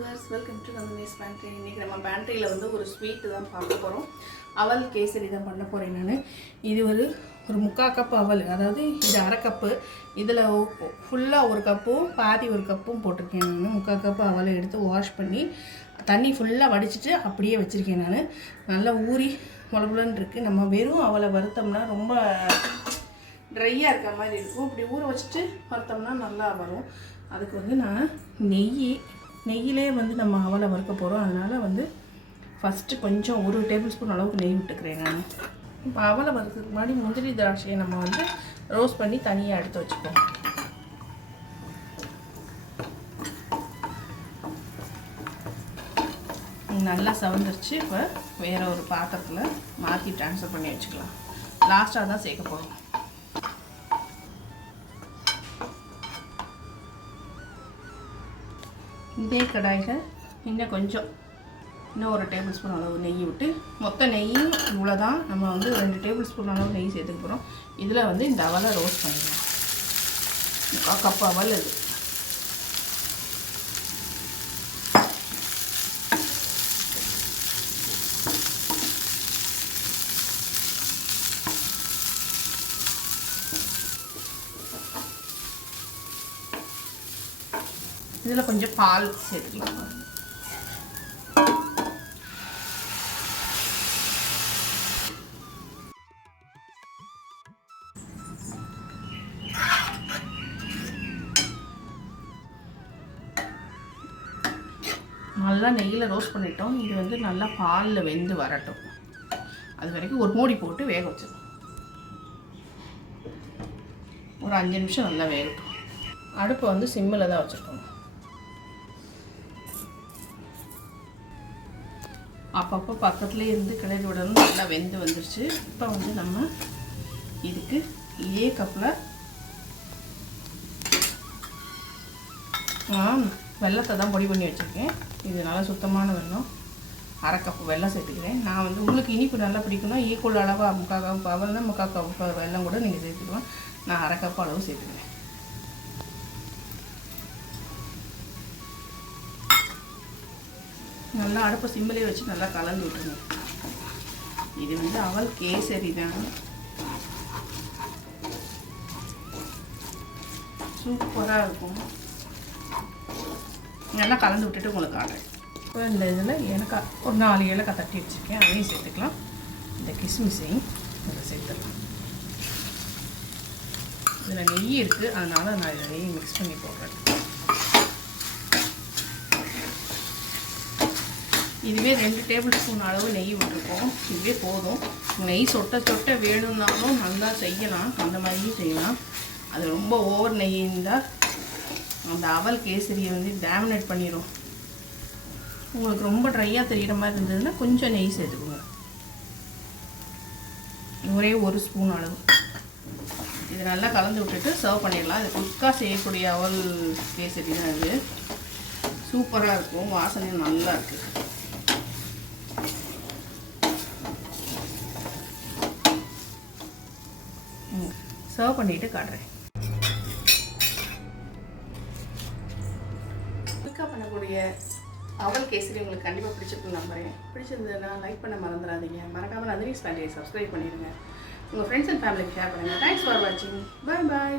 Viewers welcome to companies pantry இன்றைக்கி நம்ம பேண்ட்ரியில் வந்து ஒரு ஸ்வீட்டு தான் பார்க்க போகிறோம் அவல் கேசரி தான் பண்ண போகிறேன் நான். இது ஒரு ஒரு முக்கால் கப் அவல். அதாவது இது அரை கப்பு இதில் ஃபுல்லாக ஒரு கப்பும் பாதி ஒரு கப்பும் போட்டிருக்கேன் நான். முக்கால் கப்பு அவலை எடுத்து வாஷ் பண்ணி தண்ணி ஃபுல்லாக வடிச்சிட்டு அப்படியே வச்சுருக்கேன் நான். நல்லா ஊறி முளபுலன்னு இருக்குது நம்ம வெறும் அவலை வறுத்தோம்னா ரொம்ப ட்ரையாக இருக்க மாதிரி இருக்கும். இப்படி ஊற வச்சுட்டு வறுத்தோம்னா நல்லா வரும். அதுக்கு வந்து நான் நெய் நெய்யிலே வந்து நம்ம அவலை வறுக்க போகிறோம் அதனால் வந்து ஃபஸ்ட்டு கொஞ்சம் ஒரு டேபிள் ஸ்பூன் அளவுக்கு நெய் விட்டுக்கிறேன் நான். இப்போ அவலை வறுக்கிறதுக்கு முன்னாடி முந்திரி திராட்சையை நம்ம வந்து ரோஸ்ட் பண்ணி தனியாக எடுத்து வச்சுப்போம். நல்லா சவந்துருச்சு. இப்போ வேறு ஒரு பாத்திரத்தில் மாற்றி ட்ரான்ஸ்ஃபர் பண்ணி வச்சுக்கலாம். லாஸ்ட்டாக தான் சேர்க்க போகிறோம் இதே கடாயில் இன்னும் கொஞ்சம். இன்னும் ஒரு டேபிள் ஸ்பூன் அளவு நெய் விட்டு மொத்த நெய்யும் இவ்வளோ தான் நம்ம வந்து ரெண்டு டேபிள் ஸ்பூன் அளவு நெய் சேர்த்துக்க போகிறோம் இதில் வந்து இந்த அவலை ரோஸ்ட் பண்ணிடலாம் முக்கால் கப் அவல் இது இதில் கொஞ்சம் பால் சேர்த்துக்கலாம் நல்லா நெய்யில் ரோஸ்ட் பண்ணிட்டோம். இது வந்து நல்லா பாலில் வெந்து வரட்டும். அது வரைக்கும் ஒரு மூடி போட்டு வேக வச்சிடும் ஒரு அஞ்சு நிமிஷம் நல்லா வேகட்டும். அடுப்பை வந்து சிம்மில் தான் வச்சுருக்கணும் அப்பப்போ பக்கத்துலேயே இருந்து கிளறி விடணும் நல்லா வெந்து வந்துருச்சு. இப்போ வந்து நம்ம இதுக்கு இதே கப்பில் நான் வெள்ளத்தை தான் பொடி பண்ணி வச்சுருக்கேன். இது நல்லா சுத்தமான வெள்ளம் அரை கப்பு வெள்ளம் சேர்த்துக்கிறேன். நான் வந்து உங்களுக்கு இனிப்பு நல்லா பிடிக்கும்னா ஈக்குவல் அளவாக முக்கால் கப்பு அவல்னா முக்கால் கப்பு வெள்ளம் கூட நீங்கள் சேர்த்துக்கலாம். நான் அரை கப் அளவு சேர்த்துக்கிறேன். நல்லா அடுப்பை சிம்மிலே வச்சு நல்லா கலந்து விட்டுருங்க. இது வந்து அவல் கேசரி தான். சூப்பராக இருக்கும். நல்லா கலந்து விட்டுட்டு உங்களுக்கு ஆடுறேன் இப்போ இந்த இதில் ஏலக்காய் ஒரு நாலு ஏலக்காய் தட்டி வச்சுருக்கேன். அதையும் சேர்த்துக்கலாம். இந்த கிஸ்மிஸையும் இதில் சேர்த்துக்கலாம். இதில் நெய் இருக்குது. அதனால் நான் இதை நெய் மிக்ஸ் பண்ணி போடுறேன் இதுவே ரெண்டு டேபிள் ஸ்பூன் அளவு நெய் விட்டுருக்கோம். இதுவே போதும். நெய் சொட்ட சொட்ட வேணும்னாலும் நல்லா செய்யலாம். அந்த மாதிரியும் செய்யலாம். அது ரொம்ப ஓவர் நெய் இருந்தால் அந்த அவல் கேசரியை வந்து டேமினேட் பண்ணிடும் உங்களுக்கு ரொம்ப ட்ரையாக தெரிகிற மாதிரி இருந்ததுன்னா கொஞ்சம் நெய் சேர்த்துக்கோங்க. ஒரே ஒரு ஸ்பூன் அளவு. இது நல்லா கலந்து விட்டுட்டு சர்வ் பண்ணிடலாம். இது குஸ்காக செய்யக்கூடிய அவல் கேசரி தான் இது. சூப்பராக இருக்கும். வாசனையும் நல்லா இருக்குது சர்வ் பண்ணிட்டு காட்டுறேன். குயிக்காக பண்ணக்கூடிய அவல் கேசரி உங்களுக்கு கண்டிப்பாக பிடிச்சிருக்கும் நம்புகிறேன் பிடிச்சிருந்ததுன்னா லைக் பண்ண மறந்துடாதீங்க. மறக்காமல் நந்தினி ஸ்பேண்டியை சப்ஸ்கிரைப் பண்ணிடுங்க. உங்கள் ஃப்ரெண்ட்ஸ் அண்ட் ஃபேமிலிக்கு ஷேர் பண்ணுங்கள் தேங்க்ஸ் ஃபார் வாட்சிங் பாய் பாய்